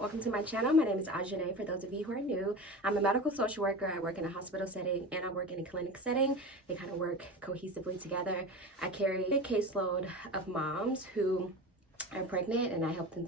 welcome to my channel. My name is Ajane. For those of you who are new, I'm a medical social worker. I work in a hospital setting and I work in a clinic setting. They kind of work cohesively together. I carry a caseload of moms who are pregnant and I help them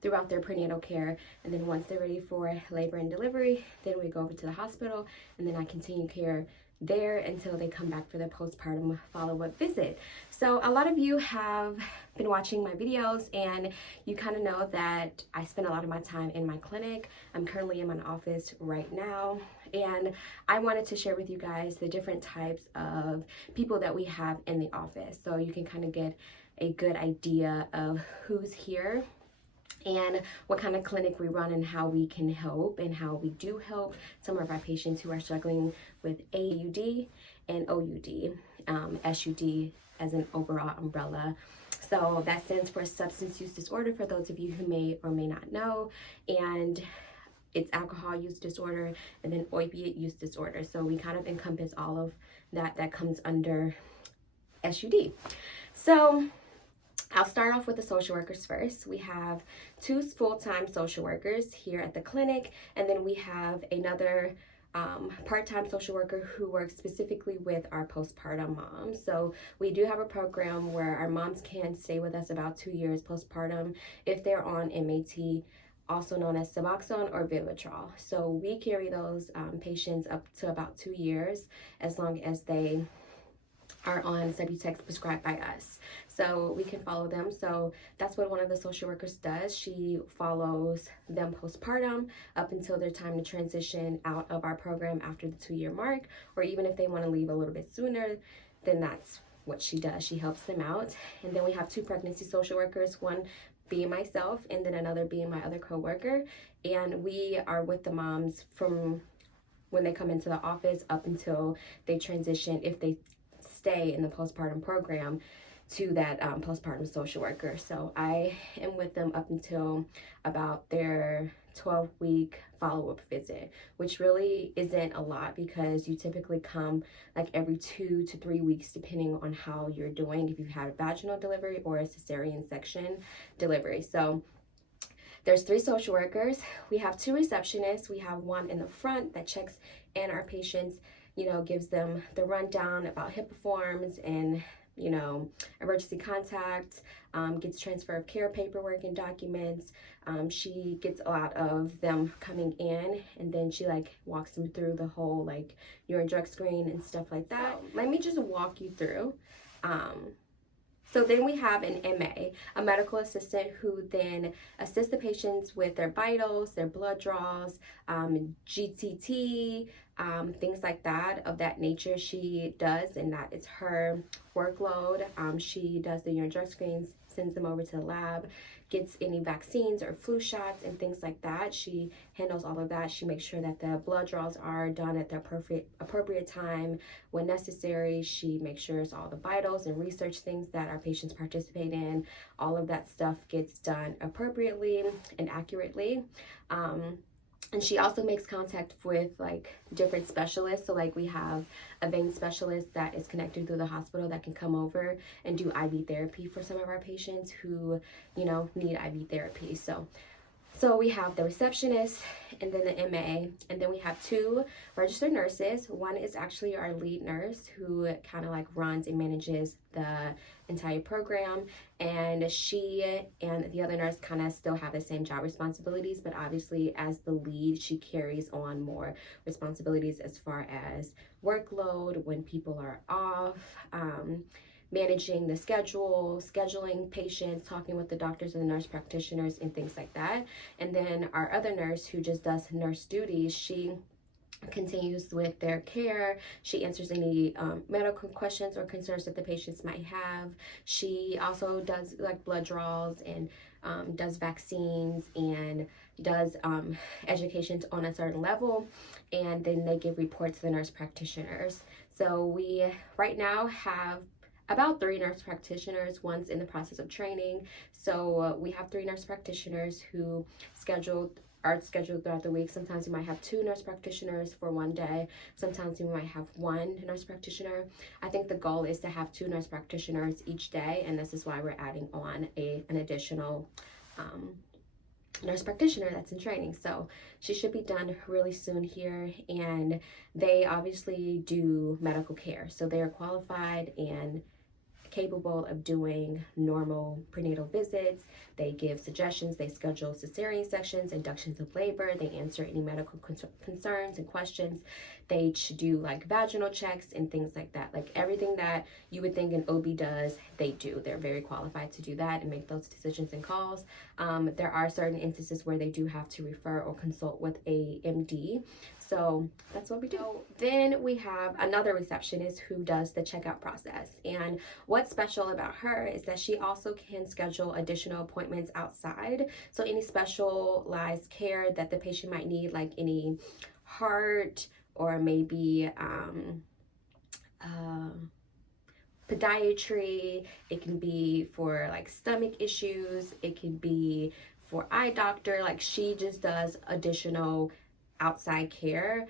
throughout their prenatal care. And then once they're ready for labor and delivery, then we go over to the hospital and then I continue care there until they come back for their postpartum follow-up visit. So a lot of you have been watching my videos and you kind of know that I spend a lot of my time in my clinic. I'm currently in my office right now, and I wanted to share with you guys the different types of people that we have in the office so you can kind of get a good idea of who's here and what kind of clinic we run and how we can help and how we do help some of our patients who are struggling with AUD and OUD, SUD as an overall umbrella. So that stands for substance use disorder for those of you who may or may not know, and it's alcohol use disorder and then opiate use disorder. So we kind of encompass all of that comes under SUD. So I'll start off with the social workers first. We have 2 full-time social workers here at the clinic, and then we have another part-time social worker who works specifically with our postpartum moms. So we do have a program where our moms can stay with us about 2 years postpartum if they're on MAT, also known as Suboxone or Vivitrol. So we carry those patients up to about 2 years as long as they are on Subutex prescribed by us, so we can follow them. So that's what one of the social workers does. She follows them postpartum up until their time to transition out of our program after the 2-year mark, or even if they want to leave a little bit sooner, then that's what she does. She helps them out. And then we have 2 pregnancy social workers, one being myself and then another being my other co-worker, and we are with the moms from when they come into the office up until they transition, if they stay in the postpartum program, to that postpartum social worker. So I am with them up until about their 12-week follow-up visit, which really isn't a lot because you typically come like every 2 to 3 weeks depending on how you're doing, if you've had a vaginal delivery or a cesarean section delivery. So there's 3 social workers. We have 2 receptionists. We have one in the front that checks in our patients, gives them the rundown about HIPAA forms and, emergency contact, gets transfer of care paperwork and documents. She gets a lot of them coming in, and then she walks them through the whole urine drug screen and stuff like that. So let me just walk you through. So then we have an MA, a medical assistant, who then assists the patients with their vitals, their blood draws, GTT, things like that, of that nature she does, and that is her workload. She does the urine drug screens, sends them over to the lab, gets any vaccines or flu shots and things like that. She handles all of that. She makes sure that the blood draws are done at the appropriate time when necessary. She makes sure it's all the vitals and research things that our patients participate in. All of that stuff gets done appropriately and accurately. And she also makes contact with different specialists. So we have a vein specialist that is connected through the hospital that can come over and do IV therapy for some of our patients who, need IV therapy. So we have the receptionist and then the MA, and then we have 2 registered nurses. One is actually our lead nurse who kind of runs and manages the entire program, and she and the other nurse kind of still have the same job responsibilities, but obviously as the lead, she carries on more responsibilities as far as workload when people are off, managing the schedule, scheduling patients, talking with the doctors and the nurse practitioners and things like that. And then our other nurse, who just does nurse duties, she continues with their care. She answers any medical questions or concerns that the patients might have. She also does blood draws and does vaccines and does education on a certain level, and then they give reports to the nurse practitioners. So we right now have about 3 nurse practitioners. One's in the process of training. So we have 3 nurse practitioners who are scheduled throughout the week. Sometimes we might have 2 nurse practitioners for one day. Sometimes we might have 1 nurse practitioner. I think the goal is to have 2 nurse practitioners each day, and this is why we're adding on an additional nurse practitioner that's in training. So she should be done really soon here. And they obviously do medical care. So they're qualified and capable of doing normal prenatal visits. They give suggestions, they schedule cesarean sections, inductions of labor, they answer any medical concerns and questions. They do like vaginal checks and things like that. Like everything that you would think an OB does, they do. They're very qualified to do that and make those decisions and calls. There are certain instances where they do have to refer or consult with a MD. So that's what we do. Then we have another receptionist who does the checkout process. And what's special about her is that she also can schedule additional appointments outside. So any specialized care that the patient might need, like any heart or maybe podiatry, it can be for like stomach issues, it can be for eye doctor. Like she just does additional outside care,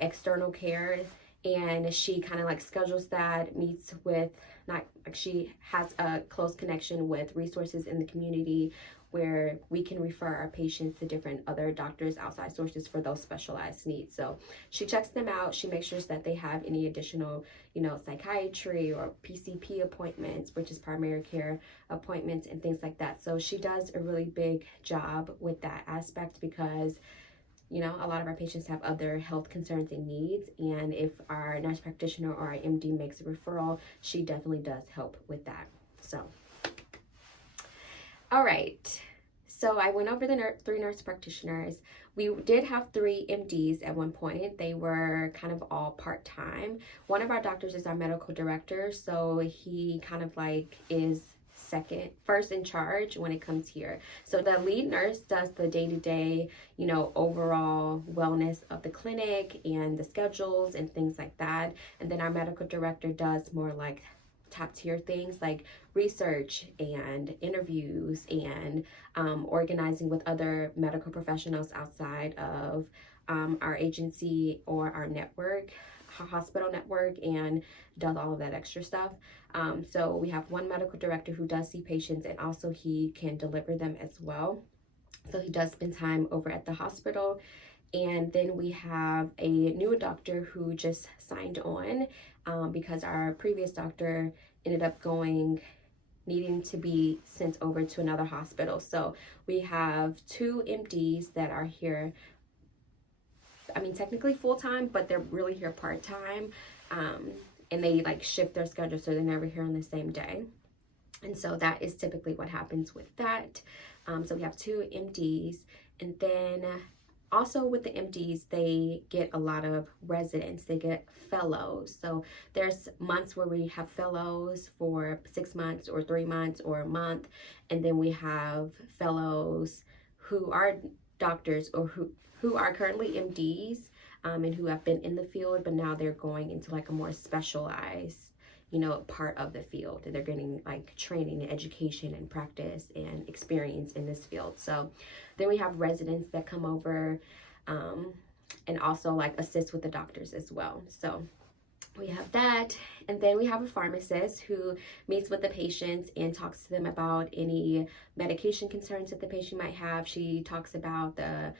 external care, and she kind of like schedules that, meets with, not like, she has a close connection with resources in the community where we can refer our patients to different other doctors, outside sources for those specialized needs. So she checks them out, she makes sure that they have any additional, psychiatry or PCP appointments, which is primary care appointments and things like that. So she does a really big job with that aspect because a lot of our patients have other health concerns and needs, and if our nurse practitioner or our MD makes a referral, she definitely does help with that. So, all right. So I went over the 3 nurse practitioners. We did have 3 MDs at one point. They were kind of all part-time. One of our doctors is our medical director, so he kind of like is first in charge when it comes here. So the lead nurse does the day-to-day, overall wellness of the clinic and the schedules and things like that. And then our medical director does more like top tier things like research and interviews and organizing with other medical professionals outside of our agency or our network, hospital network, and does all of that extra stuff. So we have one medical director who does see patients, and also he can deliver them as well. So he does spend time over at the hospital. And then we have a new doctor who just signed on because our previous doctor ended up needing to be sent over to another hospital. So we have 2 MDs that are here, technically full-time, but they're really here part-time, and they like shift their schedule, so they're never here on the same day. And so that is typically what happens with that. So we have 2 MDs, and then also with the MDs, they get a lot of residents, they get fellows. So there's months where we have fellows for 6 months or 3 months or a month, and then we have fellows who are doctors or who are currently MDs and who have been in the field, but now they're going into like a more specialized, part of the field, and they're getting like training and education and practice and experience in this field. So then we have residents that come over and also like assist with the doctors as well. So we have that. And then we have a pharmacist who meets with the patients and talks to them about any medication concerns that the patient might have. She talks about the,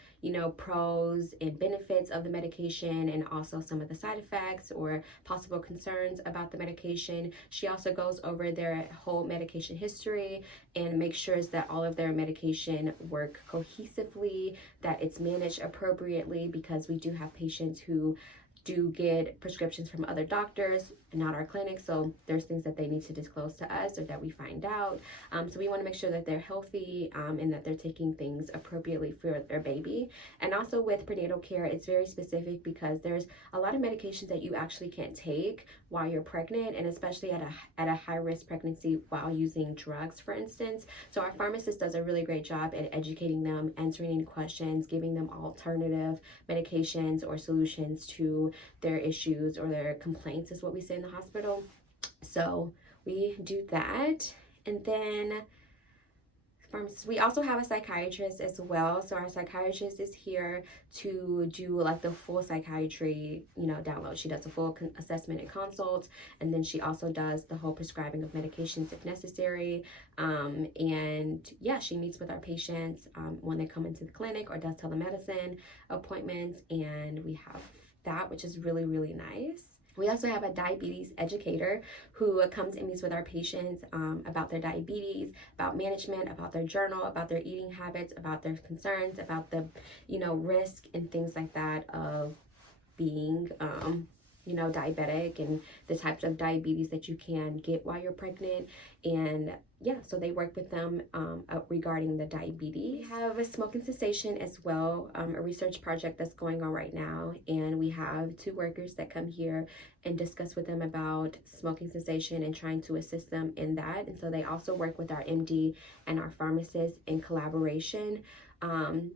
pros and benefits of the medication, and also some of the side effects or possible concerns about the medication. She also goes over their whole medication history and makes sure that all of their medication work cohesively, that it's managed appropriately, because we do have patients who do get prescriptions from other doctors, not our clinic. So there's things that they need to disclose to us or that we find out. So we want to make sure that they're healthy and that they're taking things appropriately for their baby. And also with prenatal care, it's very specific because there's a lot of medications that you actually can't take while you're pregnant, and especially at a high risk pregnancy while using drugs, for instance. So our pharmacist does a really great job at educating them, answering any questions, giving them alternative medications or solutions to their issues or their complaints, is what we say in the hospital. So we do that. And then pharmacist. We also have a psychiatrist as well. So our psychiatrist is here to do like the full psychiatry, download. She does a full assessment and consult, and then she also does the whole prescribing of medications if necessary. And yeah, she meets with our patients when they come into the clinic, or does telemedicine appointments, and we have that, which is really, really nice. We also have a diabetes educator who comes and meets with our patients about their diabetes, about management, about their journal, about their eating habits, about their concerns, about the, risk and things like that of being, diabetic, and the types of diabetes that you can get while you're pregnant. And yeah, so they work with them regarding the diabetes. We have a smoking cessation as well, a research project that's going on right now, and we have 2 workers that come here and discuss with them about smoking cessation and trying to assist them in that. And so they also work with our MD and our pharmacist in collaboration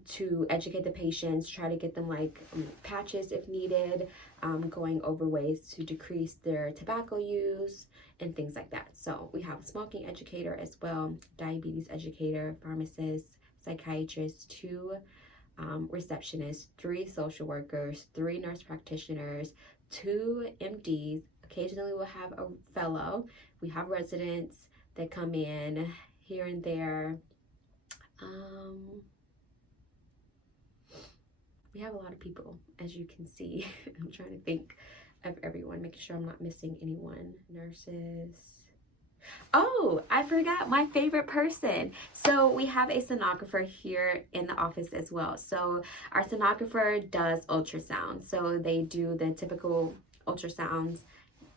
to educate the patients, try to get them patches if needed, going over ways to decrease their tobacco use and things like that. So we have a smoking educator as well, diabetes educator, pharmacist, psychiatrist, 2 receptionists, 3 social workers, 3 nurse practitioners, 2 MDs. Occasionally we'll have a fellow. We have residents that come in here and there. We have a lot of people, as you can see. I'm trying to think of everyone, making sure I'm not missing anyone. Nurses. Oh, I forgot my favorite person. So we have a sonographer here in the office as well. So our sonographer does ultrasound. So they do the typical ultrasounds,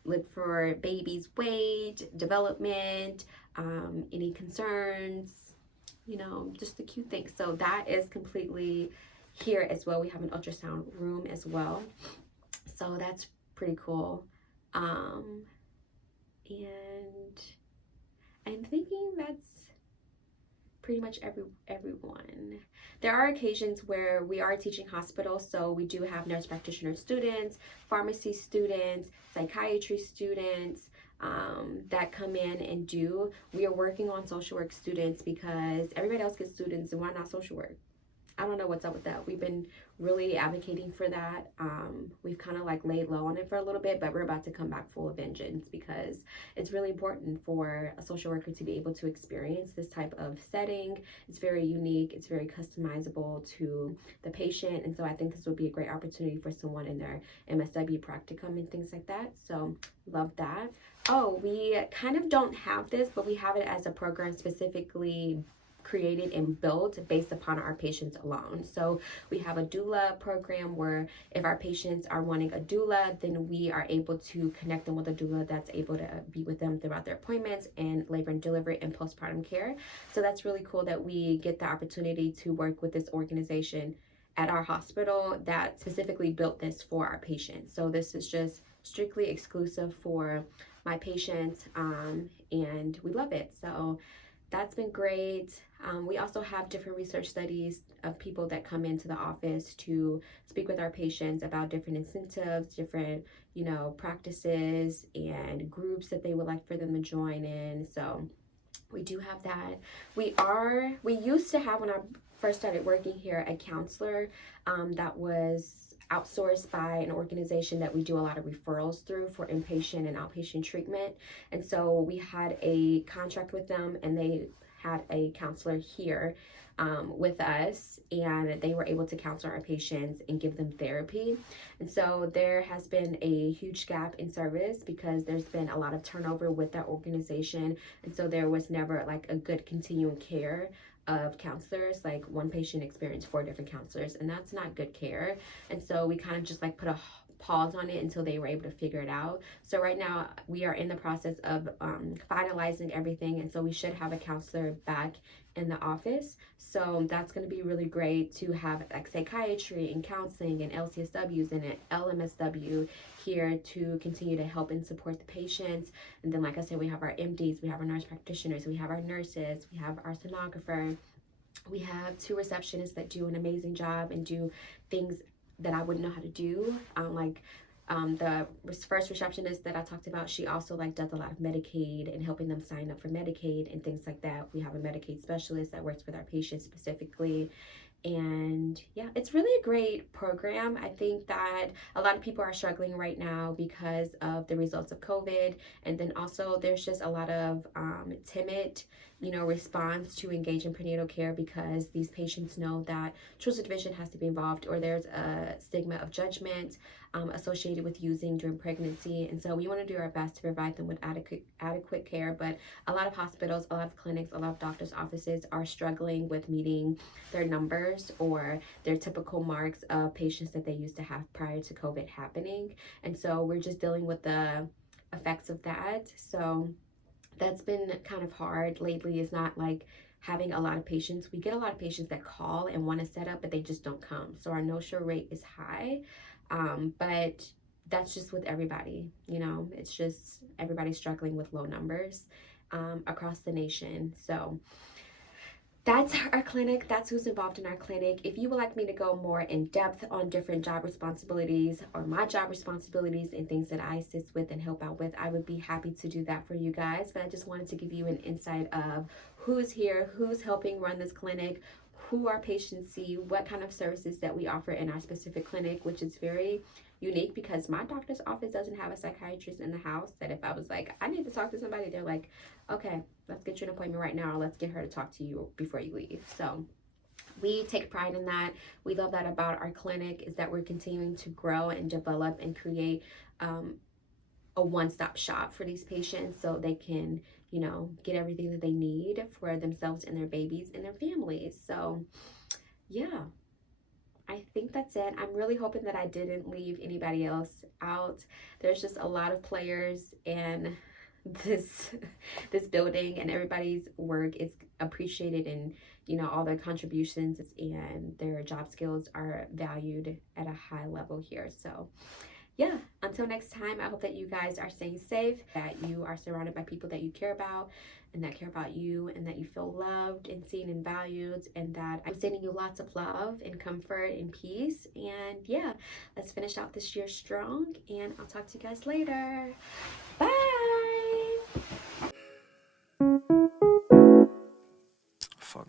look for baby's weight, development, any concerns, just the cute things. So that is completely here as well. We have an ultrasound room as well, so that's pretty cool. And I'm thinking that's pretty much everyone. There are occasions where we are teaching hospitals, so we do have nurse practitioner students, pharmacy students, psychiatry students that come in and do. We are working on social work students because everybody else gets students, and why not social work? I don't know what's up with that. We've been really advocating for that. We've kind of laid low on it for a little bit, but we're about to come back full of vengeance, because it's really important for a social worker to be able to experience this type of setting. It's very unique. It's very customizable to the patient. And so I think this would be a great opportunity for someone in their MSW practicum and things like that. So love that. Oh, we kind of don't have this, but we have it as a program specifically created and built based upon our patients alone. So we have a doula program where if our patients are wanting a doula, then we are able to connect them with a doula that's able to be with them throughout their appointments and labor and delivery and postpartum care. So that's really cool that we get the opportunity to work with this organization at our hospital that specifically built this for our patients. So this is just strictly exclusive for my patients, and we love it. So that's been great. We also have different research studies of people that come into the office to speak with our patients about different incentives, different, practices and groups that they would like for them to join in. So we do have that. We used to have, when I first started working here, a counselor that was outsourced by an organization that we do a lot of referrals through for inpatient and outpatient treatment. And so we had a contract with them, and they had a counselor here with us, and they were able to counsel our patients and give them therapy. And so there has been a huge gap in service because there's been a lot of turnover with that organization. And so there was never a good continuing care of counselors. One patient experienced 4 different counselors, and that's not good care. And so we kind of just put a pause on it until they were able to figure it out. So right now we are in the process of finalizing everything, and so we should have a counselor back in the office. So that's going to be really great to have psychiatry and counseling and LCSWs and an LMSW here to continue to help and support the patients. And then, like I said, we have our MDs, we have our nurse practitioners, we have our nurses, we have our sonographer, we have 2 receptionists that do an amazing job and do things that I wouldn't know how to do, like The first receptionist that I talked about, she also like does a lot of Medicaid and helping them sign up for Medicaid and things like that. We have a Medicaid specialist that works with our patients specifically. And yeah, it's really a great program. I think that a lot of people are struggling right now because of the results of COVID. And then also there's just a lot of timid, response to engage in prenatal care because these patients know that choice of division has to be involved, or there's a stigma of judgment associated with using during pregnancy. And so we want to do our best to provide them with adequate care. But a lot of hospitals, a lot of clinics, a lot of doctors' offices are struggling with meeting their numbers or their typical marks of patients that they used to have prior to COVID happening. And so we're just dealing with the effects of that. So that's been kind of hard lately. Is not like having a lot of patients. We get a lot of patients that call and want to set up, but they just don't come. So our no-show rate is high. But that's just with everybody, it's just everybody's struggling with low numbers across the nation. So that's our clinic. That's who's involved in our clinic. If you would like me to go more in depth on different job responsibilities or my job responsibilities and things that I assist with and help out with, I would be happy to do that for you guys. But I just wanted to give you an insight of who's here, who's helping run this clinic, who our patients see, what kind of services that we offer in our specific clinic, which is very unique because my doctor's office doesn't have a psychiatrist in the house that if I was like, I need to talk to somebody, they're like, okay, let's get you an appointment right now, or let's get her to talk to you before you leave. So we take pride in that. We love that about our clinic, is that we're continuing to grow and develop and create a one-stop shop for these patients so they can, get everything that they need for themselves and their babies and their families. So yeah, I think that's it. I'm really hoping that I didn't leave anybody else out. There's just a lot of players in this building, and everybody's work is appreciated, and all their contributions and their job skills are valued at a high level here. So yeah, until next time, I hope that you guys are staying safe, that you are surrounded by people that you care about and that care about you, and that you feel loved and seen and valued, and that I'm sending you lots of love and comfort and peace. And yeah, let's finish out this year strong, and I'll talk to you guys later. Bye. Fuck.